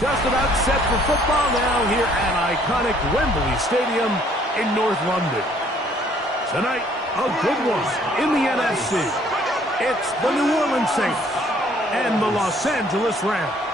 Just about set for football now here at iconic Wembley Stadium in North London. Tonight, a good one in the NFC. It's the New Orleans Saints and the Los Angeles Rams.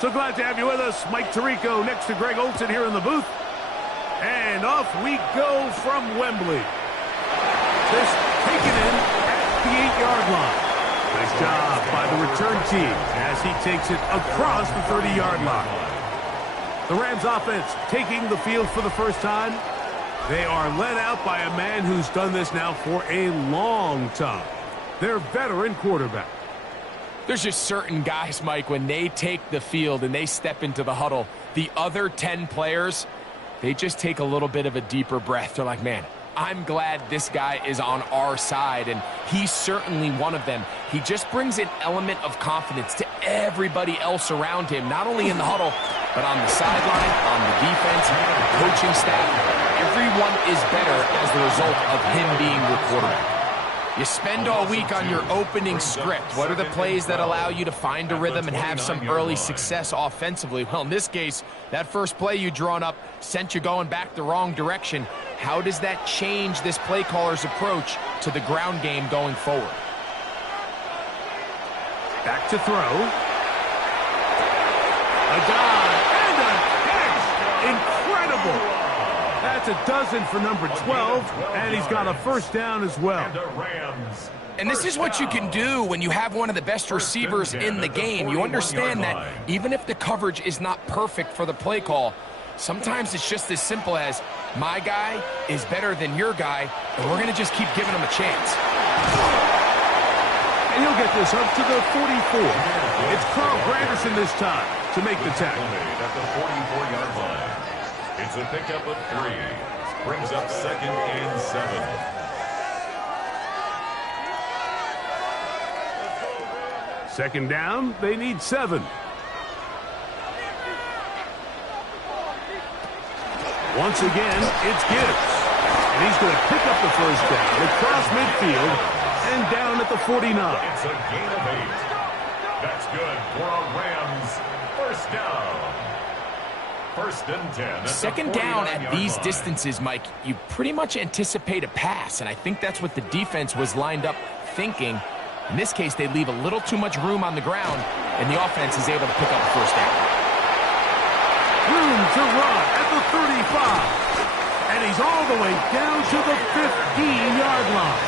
So glad to have you with us. Mike Tirico next to Greg Olsen here in the booth. And off we go from Wembley. This taken in at the 8-yard line. Nice job by the return team as he takes it across the 30-yard line. The Rams offense taking the field for the first time. They are led out by a man who's done this now for a long time. Their veteran quarterback. There's just certain guys, Mike, when they take the field and they step into the huddle, the other 10 players, they just take a little bit of a deeper breath. They're like, man, I'm glad this guy is on our side, and he's certainly one of them. He just brings an element of confidence to everybody else around him, not only in the huddle, but on the sideline, on the defense, the coaching staff. Everyone is better as the result of him being your quarterback. You spend all week on your opening script. What are the plays that allow you to find a rhythm and have some early success offensively? Well, in this case, that first play you drawn up sent you going back the wrong direction. How does that change this play caller's approach to the ground game going forward? Back to throw. A dive and a catch. Incredible. That's a dozen for number 12, and he's got a first down as well. And this is what you can do when you have one of the best receivers in the game. You understand that even if the coverage is not perfect for the play call, sometimes it's just as simple as, my guy is better than your guy, and we're going to just keep giving him a chance. And he'll get this up to the 44. It's Carl Granderson this time to make the tackle. At the 44-yard line. It's a pickup of 3. Brings up 2nd and 7. Second down, they need 7. Once again, it's Gibbs. And he's going to pick up the first down across midfield and down at the 49. It's a gain of 8. That's good for a Rams first down. First and 10. Second down at these distances, Mike, you pretty much anticipate a pass, and I think that's what the defense was lined up thinking. In this case, they leave a little too much room on the ground, and the offense is able to pick up the first down. Room to run at the 35, and he's all the way down to the 15-yard line.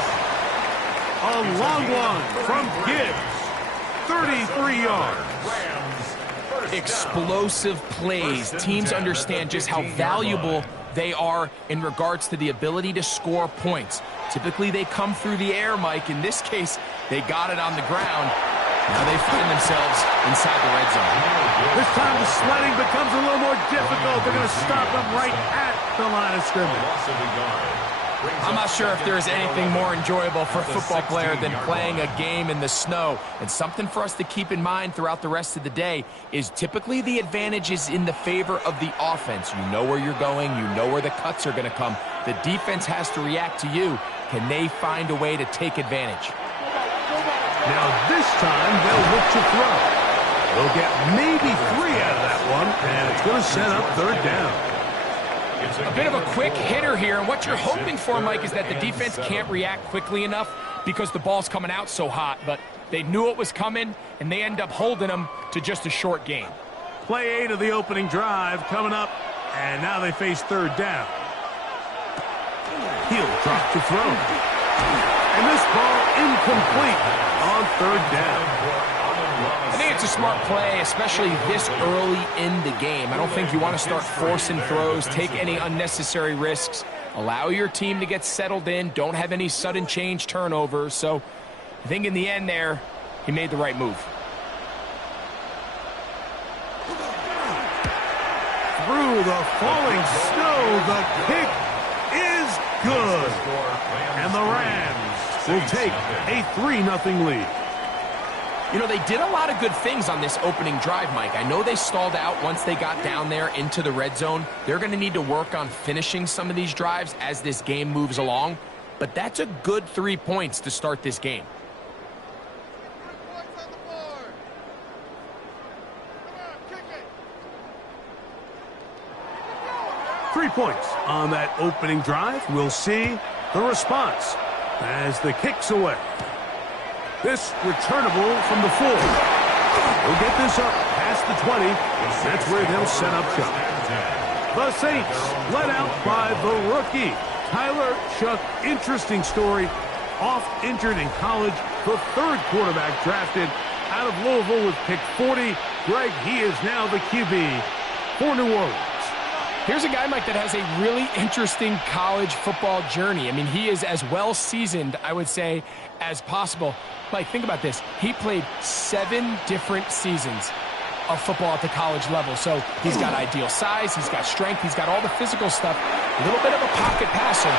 A long one from Gibbs, 33 yards. Explosive plays. Teams understand just how valuable they are in regards to the ability to score points. Typically, they come through the air, Mike. In this case, they got it on the ground. Now they find themselves inside the red zone. This time the sledding becomes a little more difficult. They're going to stop them right at the line of scrimmage. I'm not sure if there is anything more enjoyable for a football player than playing a game in the snow. And something for us to keep in mind throughout the rest of the day is typically the advantage is in the favor of the offense. You know where you're going. You know where the cuts are going to come. The defense has to react to you. Can they find a way to take advantage? Now this time they'll look to throw. They'll get maybe 3 out of that one, and it's going to set up third down. A bit of a quick hitter here, and what you're hoping for, Mike, is that the defense can't react quickly enough because the ball's coming out so hot, but they knew it was coming, and they end up holding them to just a short gain. Play 8 of the opening drive coming up, and now they face third down. He'll drop to throw. And this ball incomplete on third down. I think it's a smart play, especially this early in the game. I don't think you want to start forcing throws, take any unnecessary risks. Allow your team to get settled in. Don't have any sudden change turnovers. So I think in the end there, He made the right move. Through the falling snow, the kick is good. And the Rams will take a 3-0 lead. You know, they did a lot of good things on this opening drive, Mike. I know they stalled out once they got down there into the red zone. They're going to need to work on finishing some of these drives as this game moves along. But that's a good 3 points to start this game. Three points on that opening drive. We'll see the response as the kick's away. This returnable from the 4. We'll get this up past the 20. That's where they'll set up shop. The Saints led out by the rookie, Tyler Shough. Interesting story. Oft injured in college. The 3rd quarterback drafted out of Louisville with pick 40. Greg, he is now the QB for New Orleans. Here's a guy, Mike, that has a really interesting college football journey. I mean, he is as well seasoned, I would say, as possible. Mike, think about this. He played 7 different seasons of football at the college level. So he's got ideal size, he's got strength, he's got all the physical stuff. A little bit of a pocket passer,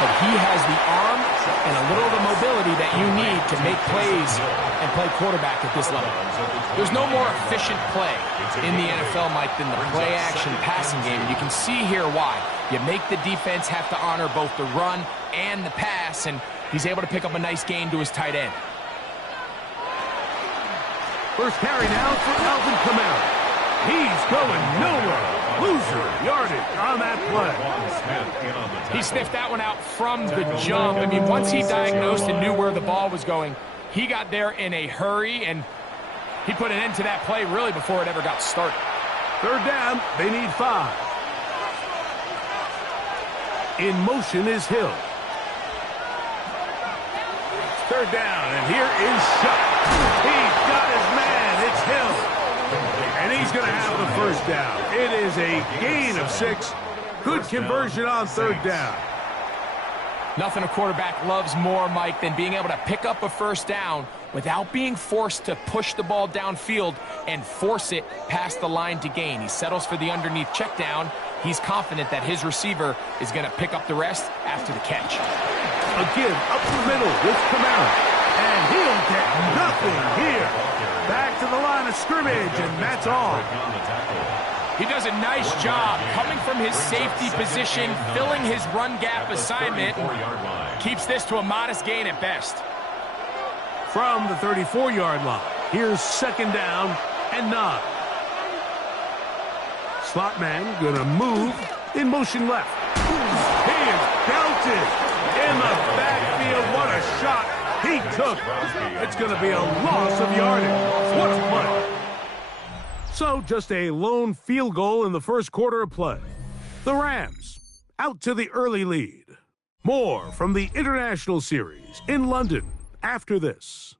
but he has the arm and a little of the mobility that you need to make plays and play quarterback at this level. There's no more efficient play in the NFL, Mike, than the play-action passing game. You can see here why. You make the defense have to honor both the run and the pass, and he's able to pick up a nice gain to his tight end. First carry now for Alvin Kamara. He's going nowhere. Loser yardage on that play. He sniffed that one out from the jump. I mean, once he diagnosed and knew where the ball was going, he got there in a hurry, and he put an end to that play really before it ever got started. 3rd down, they need 5. In motion is Hill. 3rd down, and here is Shough. He's got his man. It's Hill. And he's going to have the 1st down. It is a gain of 6. Good conversion on 3rd down. Nothing a quarterback loves more, Mike, than being able to pick up a 1st down without being forced to push the ball downfield and force it past the line to gain. He settles for the underneath check down. He's confident that his receiver is going to pick up the rest after the catch. A give up the middle with Kamara. And he'll get nothing here. Back to the line of scrimmage, and that's all. He does a nice job coming from his safety position, filling his run gap assignment, keeps this to a modest gain at best. From the 34-yard line, here's 2nd down and 9. Slot man gonna move in motion left. He is belted in the backfield. What a shot he took. It's gonna be a loss of yardage. What a play. So just a lone field goal in the 1st quarter of play. The Rams out to the early lead. More from the International Series in London after this.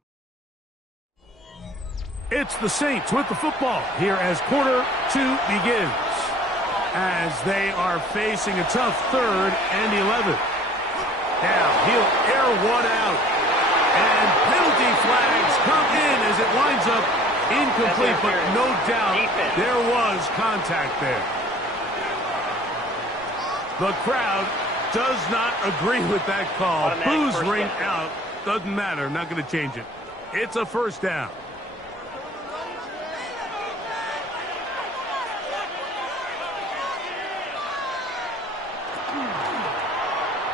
It's the Saints with the football here as quarter 2 begins. As they are facing a tough 3rd and 11. Now he'll air one out. And penalty flags come in as it winds up incomplete, but no doubt there was contact there. The crowd does not agree with that call. Boos ring out. Doesn't matter. Not going to change it. It's a 1st down.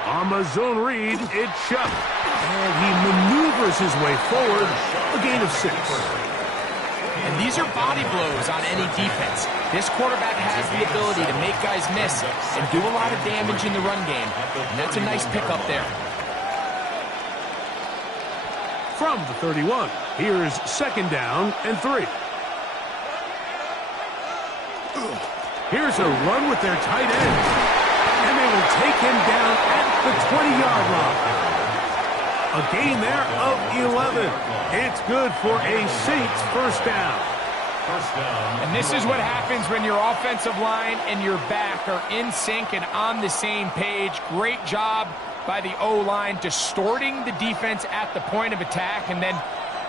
On the zone read, it's Shough. And he maneuvers his way forward. A gain of 6. And these are body blows on any defense. This quarterback has the ability to make guys miss and do a lot of damage in the run game. And that's a nice pickup there. From the 31, here's 2nd down and 3. Here's a run with their tight end. And they will take him down at the 20-yard line. A gain there of 11. It's good for a Saints 1st down. And this is what happens when your offensive line and your back are in sync and on the same page. Great job by the O-line distorting the defense at the point of attack and then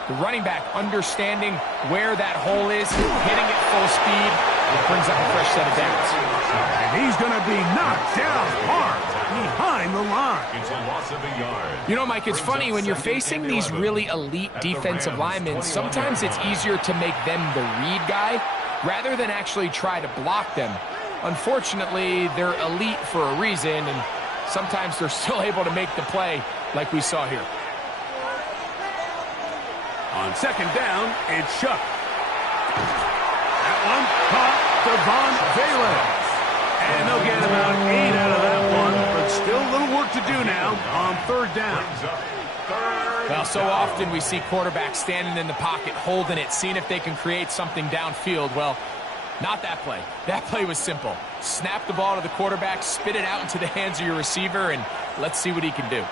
The running back understanding where that hole is, hitting it full speed, it brings up a fresh set of downs. And he's going to be knocked down hard behind the line. It's a loss of a yard. You know, Mike, it's funny when you're facing these really elite defensive linemen, sometimes it's easier to make them the read guy rather than actually try to block them. Unfortunately, they're elite for a reason, and sometimes they're still able to make the play like we saw here. On second down, it's Shuck. That one caught Devon Valens. And they'll get about 8 out of that one, but still a little work to do now on third down. Well, so often we see quarterbacks standing in the pocket, holding it, seeing if they can create something downfield. Well, not that play. That play was simple. Snap the ball to the quarterback, spit it out into the hands of your receiver, and let's see what he can do.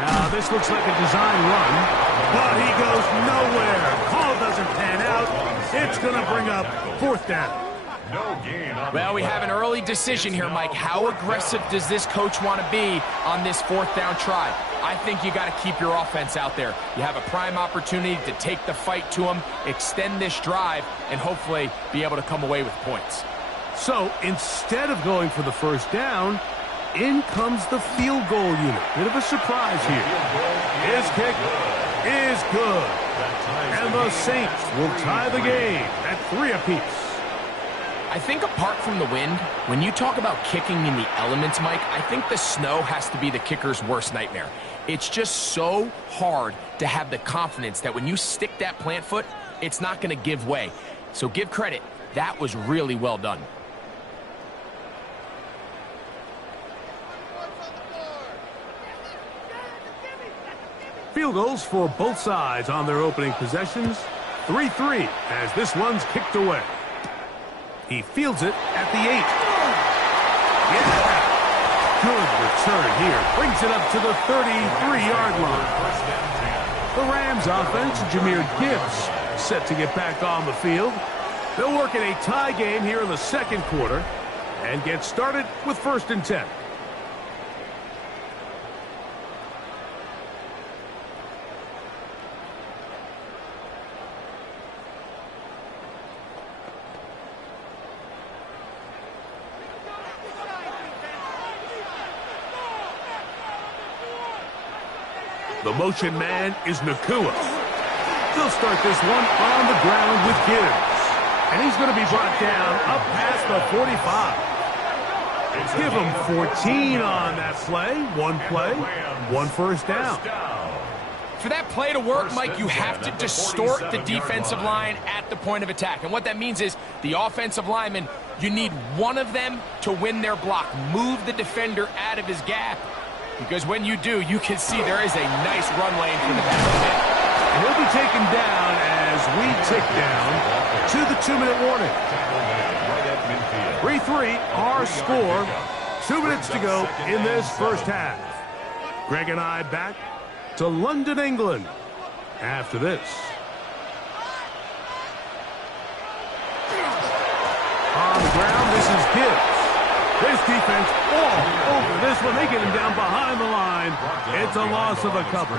Now, this looks like a design run, but he goes nowhere. Call doesn't pan out. It's going to bring up fourth down. Well, we have an early decision here, Mike. How aggressive does this coach want to be on this fourth down try? I think you got to keep your offense out there. You have a prime opportunity to take the fight to them, extend this drive, and hopefully be able to come away with points. So instead of going for the first down, in comes the field goal unit. Bit of a surprise here. His kick is good. And the Saints will tie the game at 3 apiece. I think apart from the wind, when you talk about kicking in the elements, Mike, I think the snow has to be the kicker's worst nightmare. It's just so hard to have the confidence that when you stick that plant foot, it's not going to give way. So give credit. That was really well done. Field goals for both sides on their opening possessions. 3-3 as this one's kicked away. He fields it at the 8. Yeah! Good return here. Brings it up to the 33-yard line. The Rams offense, Jahmyr Gibbs, set to get back on the field. They'll work in a tie game here in the second quarter and get started with 1st and 10. The motion man is Nakua. They'll start this one on the ground with Gibbs. And he's going to be brought down up past the 45. Give him 14 on that play. One first down. For that play to work, Mike, you have to distort the defensive line at the point of attack. And what that means is the offensive lineman, you need one of them to win their block. Move the defender out of his gap. Because when you do, you can see there is a nice run lane for the back. And he'll be taken down as we tick down to the 2-minute warning. 3-3, our score. 2 minutes to go in this first half. Greg and I back to London, England after this. On the ground, this is Gibbs. This defense all over this one. They get him down behind the line. It's a loss of a couple.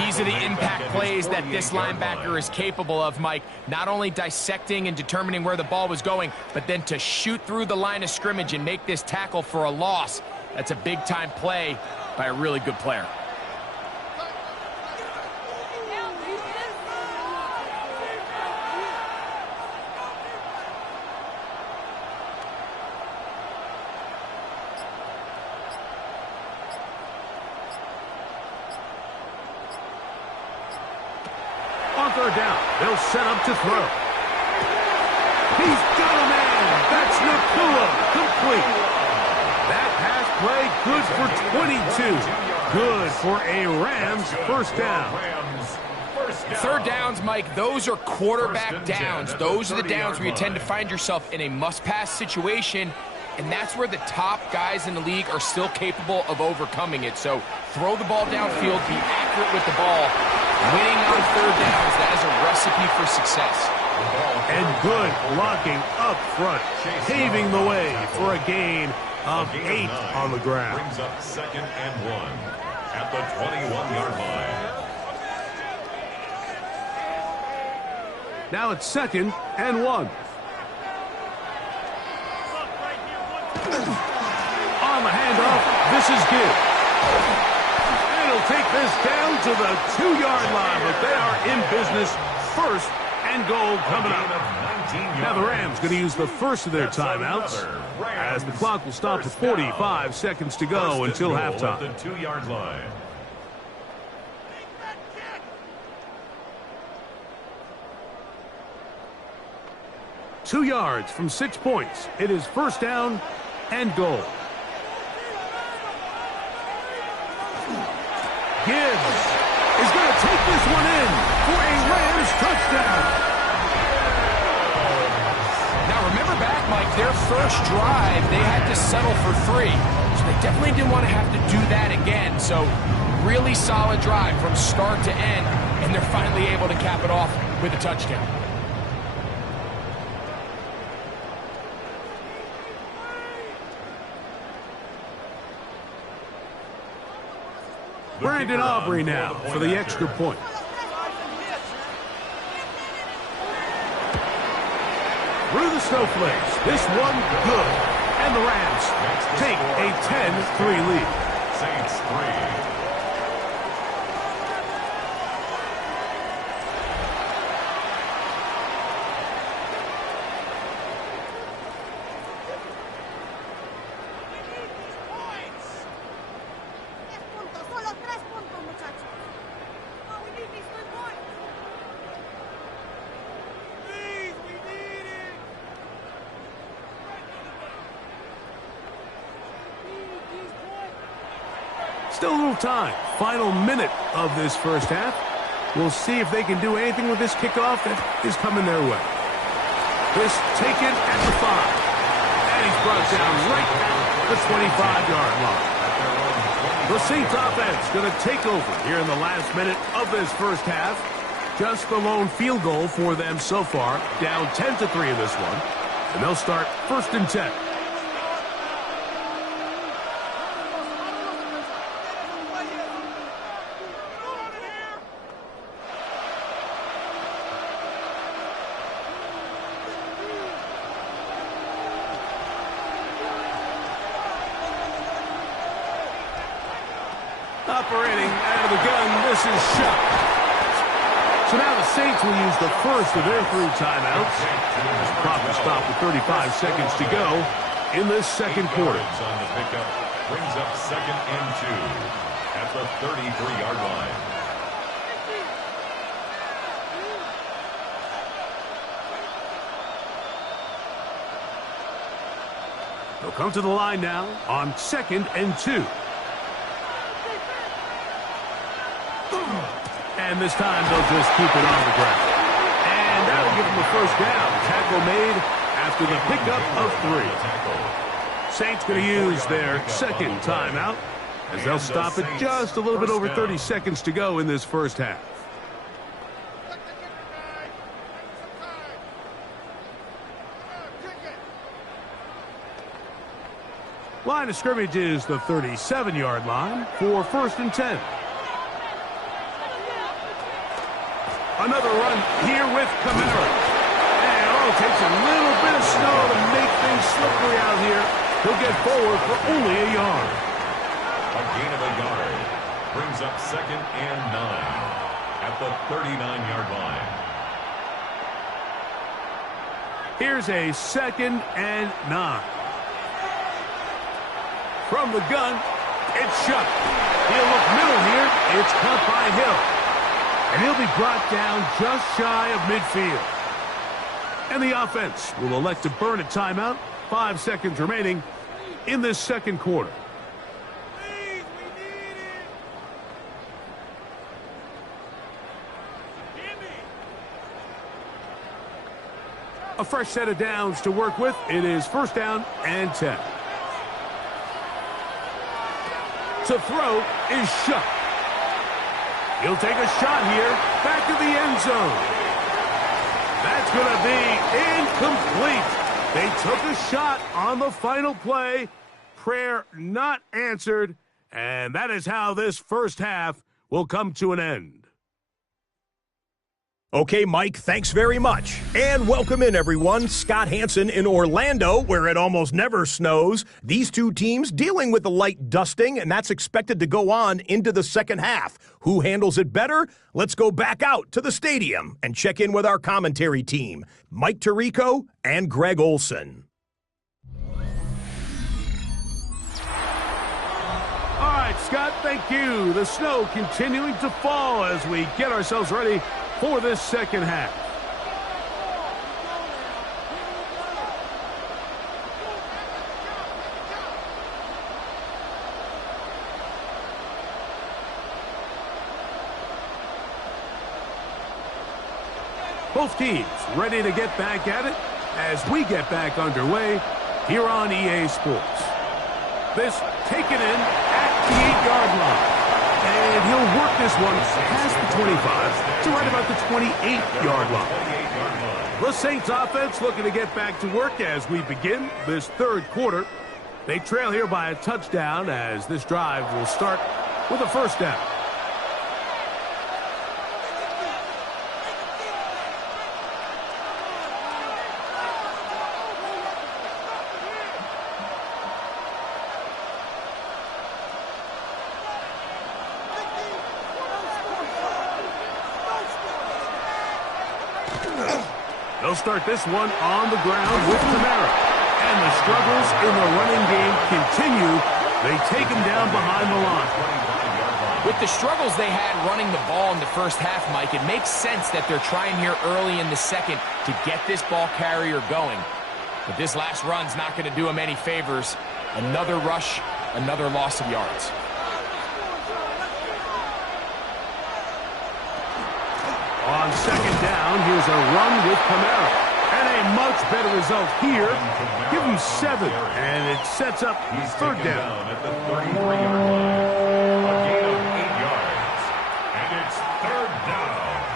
These are the impact plays that this linebacker is capable of, Mike. Not only dissecting and determining where the ball was going, but then to shoot through the line of scrimmage and make this tackle for a loss. That's a big-time play by a really good player. On third down, they'll set up to throw. He's got a man. That's Nakua. Complete. That pass play good for 22. Good for a Rams first down. Third downs, Mike, those are quarterback downs. Those are the downs where you tend to find yourself in a must-pass situation, and that's where the top guys in the league are still capable of overcoming it. So throw the ball downfield, be accurate with the ball. Winning on third downs, that is a recipe for success. And good blocking up front, paving the way for a gain of A gain 8 9 on the ground. Brings up 2nd and 1 at the 21-yard line. Now it's 2nd and 1. On the handoff, this is good. And he'll take this down to the 2-yard line, but they are in business. 1st and goal coming up. Now the Rams going to use the first of their timeouts, as the clock will stop with 45 seconds to go until halftime. The 2-yard line. Two yards from 6 points. It is 1st down and goal. Gibbs is going to take this one in for a Rams touchdown. Now remember back, Mike, their first drive, they had to settle for 3. So they definitely didn't want to have to do that again. So really solid drive from start to end, and they're finally able to cap it off with a touchdown. Brandon Aubrey now for the extra point. Through the snowflakes. This one good. And the Rams take a 10-3 lead. Saints 3. Still a little time. Final minute of this first half. We'll see if they can do anything with this kickoff that is coming their way. This taken at the 5. And he's brought down right at the 25-yard line. The Saints offense going to take over here in the last minute of this first half. Just the lone field goal for them so far. Down 10-3 in this one. And they'll start 1st and 10. Operating out of the gun, this is shot. So now the Saints will use the first of their 3 timeouts. As the clock will stop with 35 seconds to go in this second quarter. On the pickup brings up 2nd and 2 at the 33-yard line. They'll come to the line now on 2nd and 2. And this time they'll just keep it on the ground. And that'll give them the 1st down. Tackle made after the pickup of 3. Saints going to use their 2nd timeout as they'll stop it just a little bit over 30 seconds to go in this first half. Line of scrimmage is the 37-yard line for 1st and 10. Another run here with Kamara. And it takes a little bit of snow to make things slippery out here. He'll get forward for only a yard. A gain of a yard brings up 2nd and 9 at the 39-yard line. Here's a 2nd and 9. From the gun, it's shut. He'll look middle here. It's caught by Hill. And he'll be brought down just shy of midfield. And the offense will elect to burn a timeout. 5 seconds remaining in this second quarter. A fresh set of downs to work with. It is 1st down and 10. To throw is shut. He'll take a shot here, back to the end zone. That's going to be incomplete. They took a shot on the final play. prayer not answered, and that is how this first half will come to an end. Okay, Mike, thanks very much. And welcome in, everyone. Scott Hansen in Orlando, where it almost never snows. These two teams dealing with a light dusting, and that's expected to go on into the second half. Who handles it better? Let's go back out to the stadium and check in with our commentary team, Mike Tirico and Greg Olson. All right, Scott, thank you. The snow continuing to fall as we get ourselves ready for this second half. Both teams ready to get back at it as we get back underway here on EA Sports. This taken in at the 8-yard line. And he'll work this one past the 25 to right about the 28-yard line. The Saints offense looking to get back to work as we begin this third quarter. They trail here by a touchdown as this drive will start with a first down. They'll start this one on the ground with Kamara. And the struggles in the running game continue. They take him down behind the line. With the struggles they had running the ball in the first half, Mike, it makes sense that they're trying here early in the second to get this ball carrier going. But this last run's not going to do him any favors. Another rush, another loss of yards. On second down, here's a run with Kamara. And a much better result here. Give him 7, and it sets up third down. At the 33-yard line. A gain of 8 yards. And it's third down.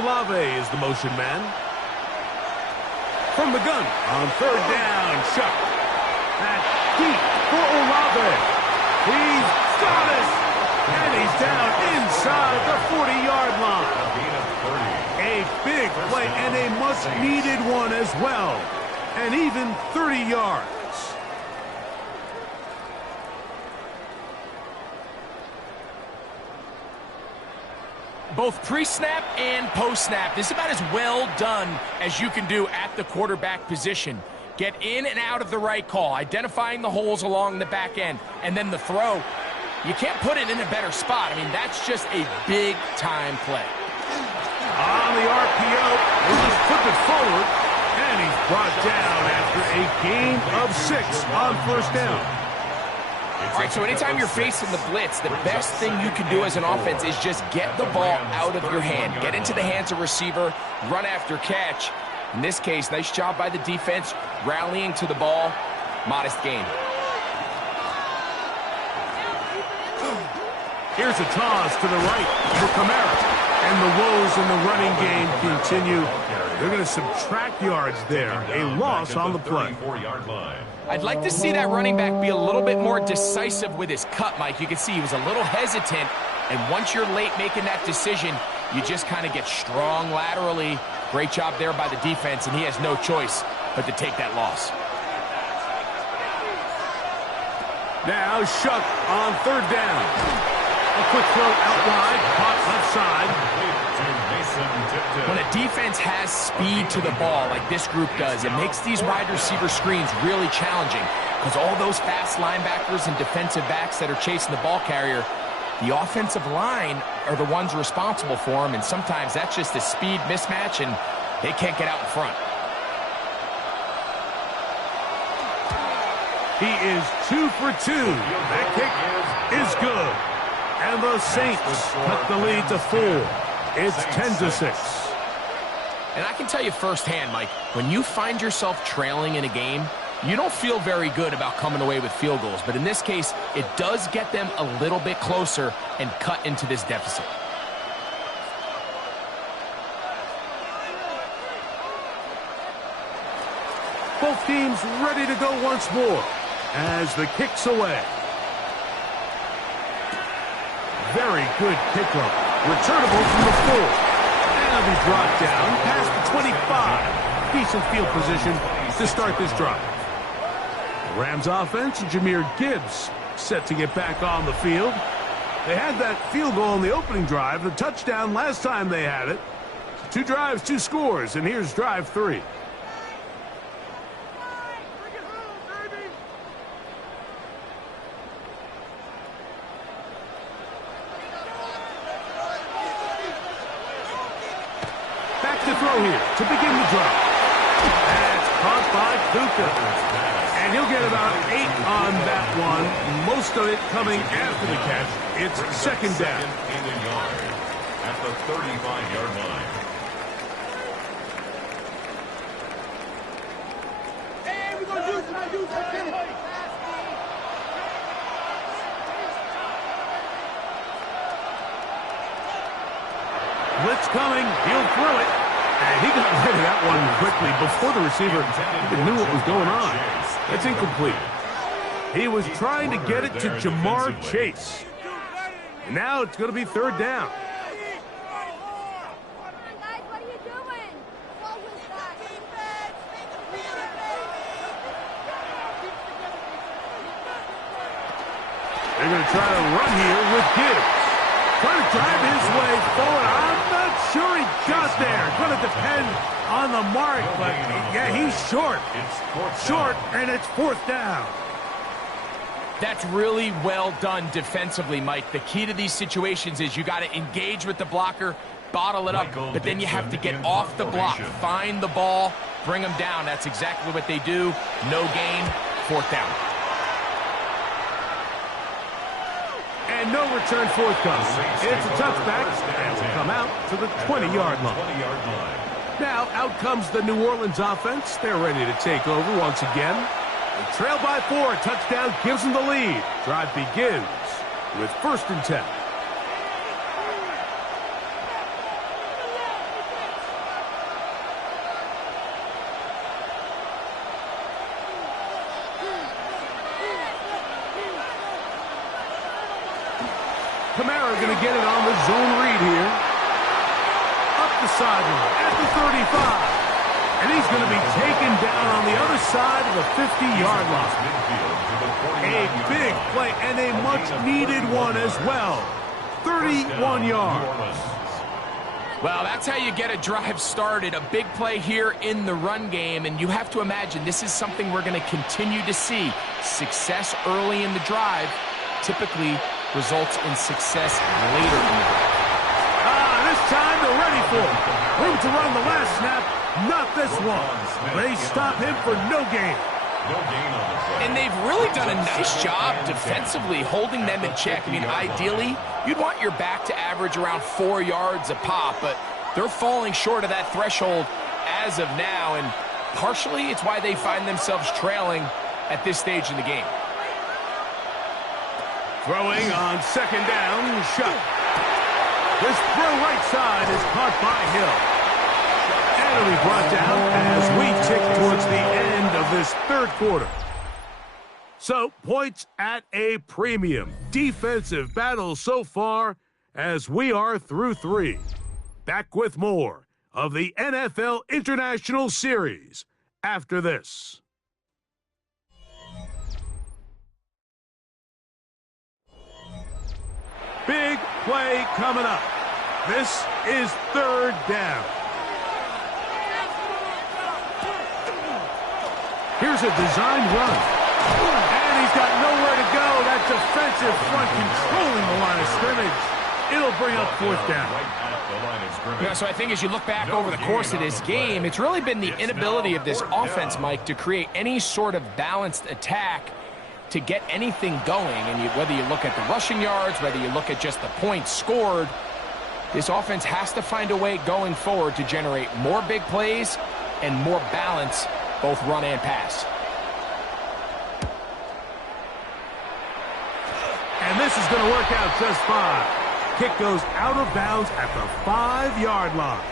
Olave is the motion man. From the gun on third down, Chuck. That's deep for Olave. He's got it. And he's down inside the 40-yard line. A big play and a much-needed one as well. And even 30 yards. Both pre-snap and post-snap, this is about as well done as you can do at the quarterback position. Get in and out of the right call, identifying the holes along the back end, and then the throw. You can't put it in a better spot. I mean, that's just a big-time play. On the RPO, he'll just flip it forward, and he's brought down after a gain of 6 on first down. All right, so anytime you're facing the blitz, the best thing you can do as an offense is just get the ball out of your hand. Get into the hands of receiver, run after catch. In this case, nice job by the defense, rallying to the ball. Modest gain. Here's a toss to the right for Kamara. And the woes in the running game continue. They're going to subtract yards there. A loss on the play. I'd like to see that running back be a little bit more decisive with his cut, Mike. You can see he was a little hesitant, and once you're late making that decision, you just kind of get strong laterally. Great job there by the defense, and he has no choice but to take that loss. Now Shuck on third down. A quick throw out wide, caught left side. When a defense has speed to the ball like this group does, it makes these wide receiver screens really challenging because all those fast linebackers and defensive backs that are chasing the ball carrier, the offensive line are the ones responsible for them, and sometimes that's just a speed mismatch, and they can't get out in front. He is 2 for 2. That kick is good. And the Saints cut the lead to 4. It's 10-6. And I can tell you firsthand, Mike, when you find yourself trailing in a game, you don't feel very good about coming away with field goals. But in this case, it does get them a little bit closer and cut into this deficit. Both teams ready to go once more as the kick's away. Very good kickoff. Returnable from the 4. And it'll be brought down past the 25. Decent field position to start this drive. The Rams offense, Jahmyr Gibbs, set to get back on the field. They had that field goal in the opening drive, the touchdown last time they had it. 2 drives, 2 scores, and here's drive 3. Back to throw here to begin the drive. That's caught by Kuka. And he'll get about 8 on that one. Most of it coming after the catch. It's second down. In the yard at the 35-yard line. Hey, we're going to use it. Blitz coming. He'll throw it. And he got rid of that one quickly before the receiver even knew what was going on. It's incomplete. He was trying to get it to Jamar Chase. And now it's going to be third down. They're going to try to run here with Gibbs. Trying to drive his way forward. I'm not sure he got there. Going to depend on the mark, but yeah, he's short. Short, and it's fourth down. That's really well done defensively, Mike. The key to these situations is you got to engage with the blocker, bottle it up, but then you have to get off the block, find the ball, bring them down. That's exactly what they do. No gain, fourth down. And no return forthcoming. It's a touchback, and will come out to the 20-yard line. Now, out comes the New Orleans offense. They're ready to take over once again. They trail by 4. A touchdown gives them the lead. Drive begins with 1st and 10. Kamara going to get it on the zone read here. Up the sideline at the 35. And he's going to be taken down on the other side of the 50-yard line. A big play and a much-needed one as well. 31 yards. Well, that's how you get a drive started. A big play here in the run game, and you have to imagine this is something we're going to continue to see. Success early in the drive typically results in success later in the drive. This time they're ready for it. Room to run the last snap. Not this one. They stop him for no gain. And they've really done a nice job defensively holding them in check. I mean, ideally, you'd want your back to average around 4 yards a pop, but they're falling short of that threshold as of now, and partially it's why they find themselves trailing at this stage in the game. Throwing on second down, shot. This throw right side is caught by Hill. And it'll be brought down as we tick towards the end of this third quarter. So, points at a premium. Defensive battle so far as we are through 3. Back with more of the NFL International Series after this. Big play coming up. This is third down. Here's a design run. And he's got nowhere to go. That defensive front controlling the line of scrimmage. It'll bring up fourth down. Yeah, so I think as you look back over the course of this game, it's really been the inability of this offense, Mike, to create any sort of balanced attack to get anything going. And whether you look at the rushing yards, whether you look at just the points scored, this offense has to find a way going forward to generate more big plays and more balance, both run and pass. And this is going to work out just fine. Kick goes out of bounds at the 5-yard line.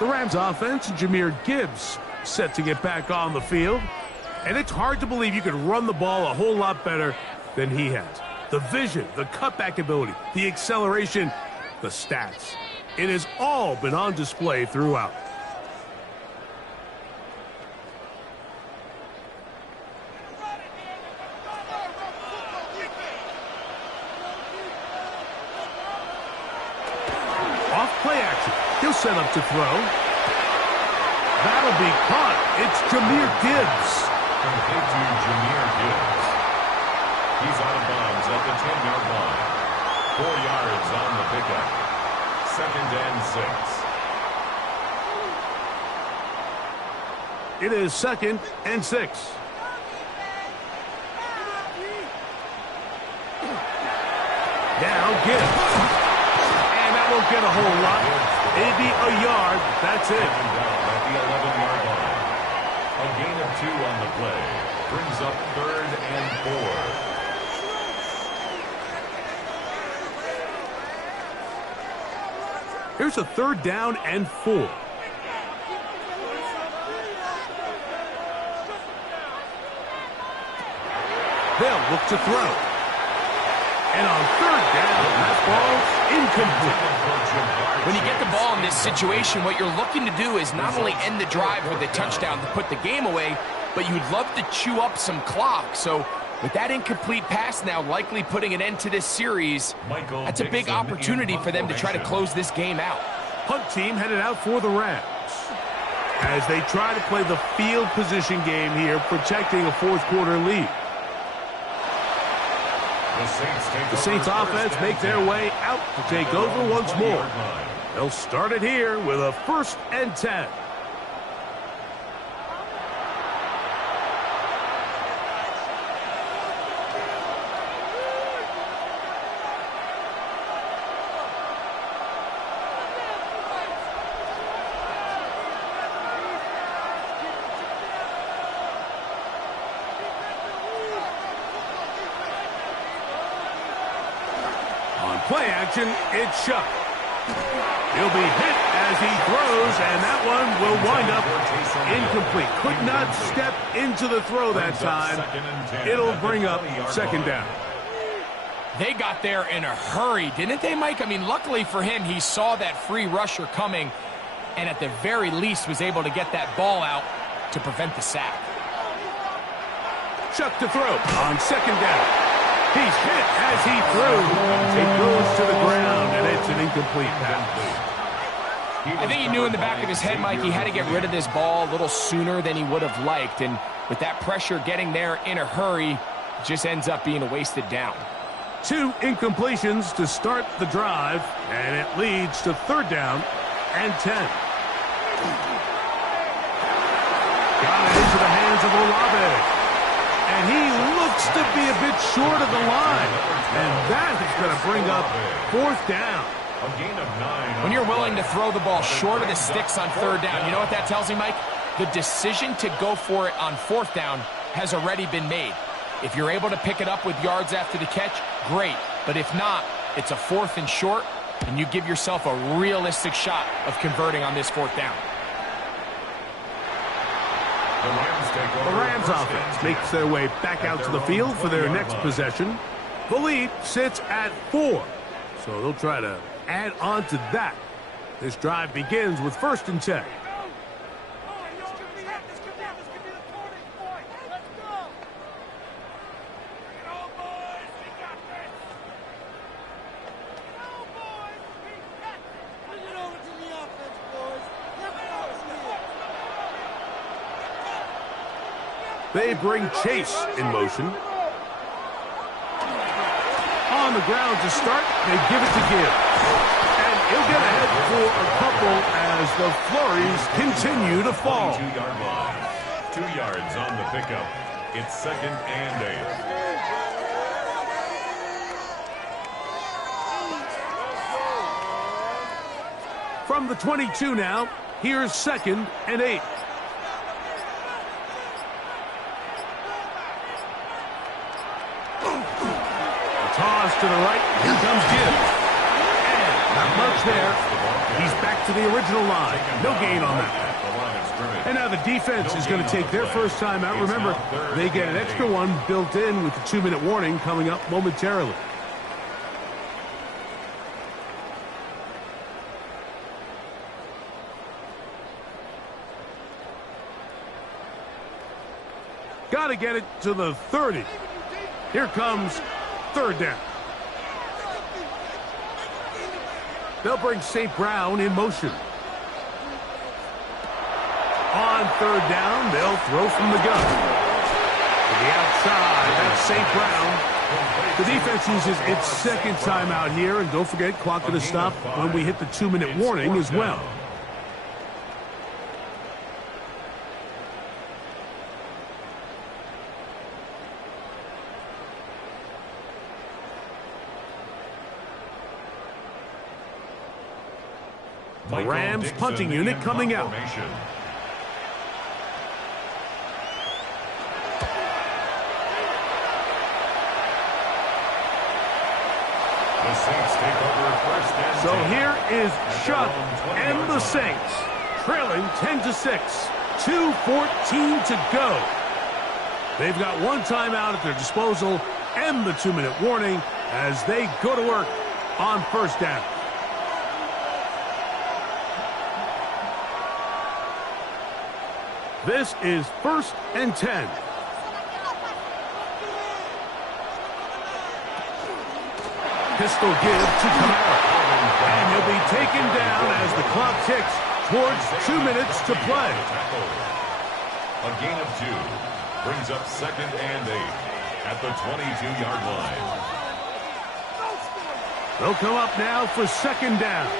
The Rams offense, Jahmyr Gibbs, set to get back on the field. And it's hard to believe you could run the ball a whole lot better than he has. The vision, the cutback ability, the acceleration, the stats. It has all been on display throughout. Off play action. He'll set up to throw. That'll be caught. It's Jahmyr Gibbs. Complete to Jahmyr Gibbs. He's out of bounds at the 10-yard line. 4 yards on the pickup. 2nd and 6. It is 2nd and 6. Now Gibbs. And that won't get a whole lot. Maybe a yard. That's it. Down at the 11-yard line. A gain of 2 on the play. Brings up 3rd and 4. Here's a 3rd down and 4. They'll look to throw. And on 3rd down, that ball's incomplete. When you get the ball in this situation, what you're looking to do is not only end the drive with a touchdown to put the game away, but you'd love to chew up some clock. So with that incomplete pass now likely putting an end to this series, that's a big opportunity for them to try to close this game out. Punt team headed out for the Rams as they try to play the field position game here, protecting a 4th quarter lead. The Saints offense make their way out to take over once more. They'll start it here with a 1st and 10. Play action, it's Shuck. He'll be hit as he throws, and that one will wind up incomplete. Could not step into the throw that time. It'll bring up 2nd down. They got there in a hurry, didn't they, Mike? I mean, luckily for him, he saw that free rusher coming, and at the very least was able to get that ball out to prevent the sack. Shuck to throw on 2nd down. He's hit as he threw. It goes to the ground, and it's an incomplete pass. I think he knew in the back of his head, Mike, he had to get rid of this ball a little sooner than he would have liked. And with that pressure getting there in a hurry, it just ends up being a wasted down. 2 incompletions to start the drive, and it leads to 3rd down and 10. Got it into the hands of Olave. And he looks to be a bit short of the line. And that is going to bring up 4th down. A gain of 9. When you're willing to throw the ball short of the sticks on 3rd down, you know what that tells me, Mike? The decision to go for it on 4th down has already been made. If you're able to pick it up with yards after the catch, great. But if not, it's a 4th and short, and you give yourself a realistic shot of converting on this 4th down. The Rams offense makes their way back out to the field for their next possession. The lead sits at 4, so they'll try to add on to that. This drive begins with 1st and 10. They bring Chase in motion. On the ground to start, they give it to Gibbs. And he'll get ahead for a couple as the flurries continue to fall. 2-yard line. 2 yards on the pickup. It's 2nd and 8. From the 22 now, here's 2nd and 8. Toss to the right. Here comes Gibbs. And not much there. He's back to to the original line. No gain on that. And now the defense is going to take their first time out. Remember, they get an extra one built in with the 2-minute warning coming up momentarily. Got to get it to the 30. Here comes third down. They'll bring St. Brown in motion. On third down, they'll throw from the gun. To the outside, that's St. Brown. The defense uses its second timeout here, and don't forget, clock going to stop when we hit the 2-minute warning as well. The Rams punting unit coming out. So here is Chuck and the Saints, trailing 10-6, 2:14 to go. They've got one timeout at their disposal and the 2-minute warning as they go to work on first down. This is 1st and 10. Pistol give to Kamara. And he'll be taken down as the clock ticks towards 2 minutes to play. A gain of 2 brings up 2nd and 8 at the 22-yard line. They'll come up now for 2nd down.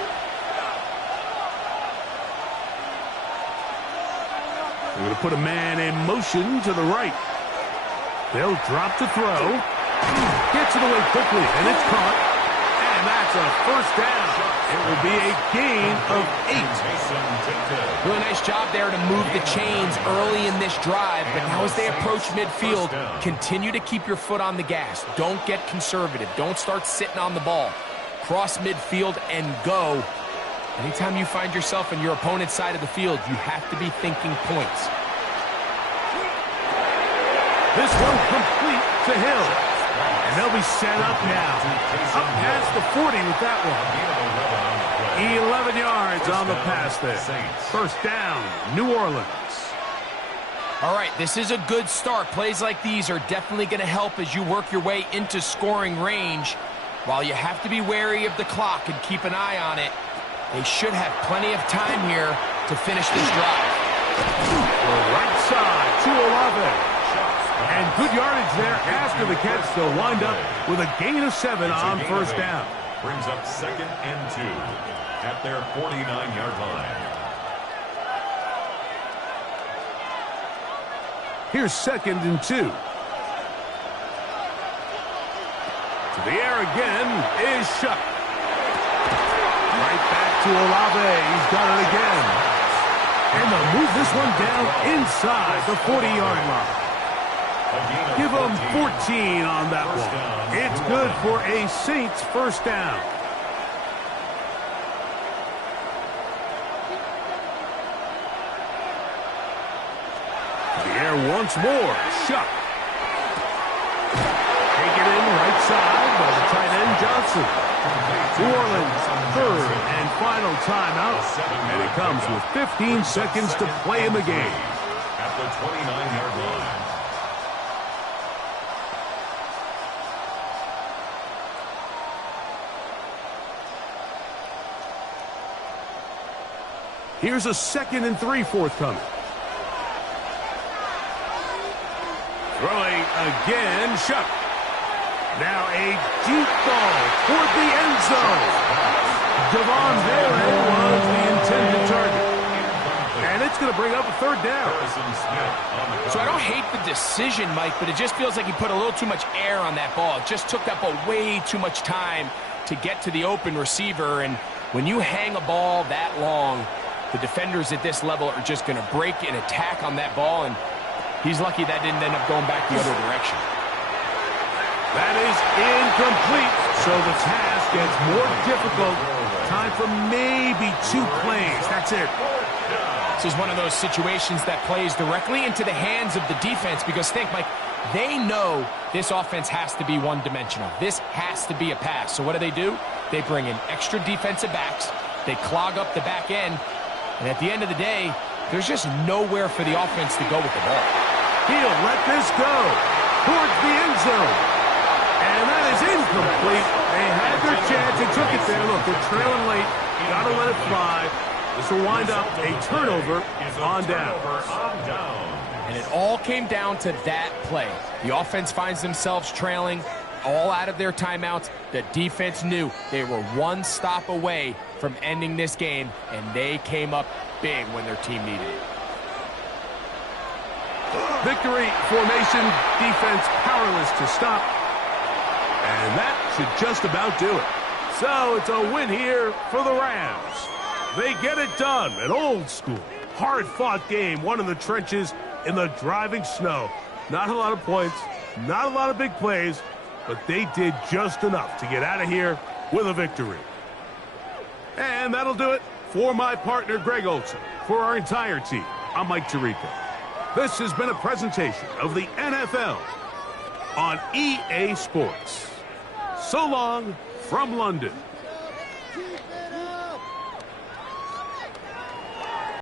They're going to put a man in motion to the right. They'll drop to throw. Gets it away quickly, and it's caught. And that's a first down. It will be a gain of 8. Really nice job there to move the chains early in this drive. But now as they approach midfield, continue to keep your foot on the gas. Don't get conservative. Don't start sitting on the ball. Cross midfield and go. Anytime you find yourself on your opponent's side of the field, you have to be thinking points. This one complete to Hill. And they'll be set up now. Up past the 40 with that one. 11 yards on the pass there. First down, New Orleans. All right, this is a good start. Plays like these are definitely going to help as you work your way into scoring range. While you have to be wary of the clock and keep an eye on it, they should have plenty of time here to finish this drive. The right side to Olave. And good yardage there after the catch. They'll wind up with a gain of 7 on first down. Brings up 2nd and 2 at their 49-yard line. Here's 2nd and 2. To the air again is Shuck. Right back to Olave. He's got it again. And they'll move this one down inside the 40-yard line. Give them 14 on that one. It's good for a Saints first down. The air once more. Shuck. Take it in right side by the tight end Johnson. New Orleans, 3rd and final timeout. And it comes with 15 seconds to play in the game. At the 29-yard line. Here's a 2nd and 3 forthcoming. Throwing again, Shuck. Now a deep ball toward the end zone. Devon Valen was the intended target. And it's going to bring up a 3rd down. So I don't hate the decision, Mike, but it just feels like he put a little too much air on that ball. It just took that ball way too much time to get to the open receiver. And when you hang a ball that long, the defenders at this level are just going to break and attack on that ball, and he's lucky that didn't end up going back the other direction. That is incomplete, so the task gets more difficult. Time for maybe 2 plays. That's it. This is one of those situations that plays directly into the hands of the defense because think, Mike, they know this offense has to be one-dimensional. This has to be a pass. So what do? They bring in extra defensive backs. They clog up the back end. And at the end of the day, there's just nowhere for the offense to go with the ball. He'll let this go towards the end zone. And that is incomplete. They had their chance and took it there. Look, they're trailing late. Got to let it fly. This will wind up a turnover on down. And it all came down to that play. The offense finds themselves trailing, all out of their timeouts. The defense knew they were one stop away from ending this game, and they came up big when their team needed it. Victory formation, defense powerless to stop. And that should just about do it. So it's a win here for the Rams. They get it done. An old school, hard-fought game, won in the trenches in the driving snow. Not a lot of points, not a lot of big plays, but they did just enough to get out of here with a victory. And that'll do it for my partner, Greg Olson. For our entire team, I'm Mike Tirico. This has been a presentation of the NFL on EA Sports. So long from London.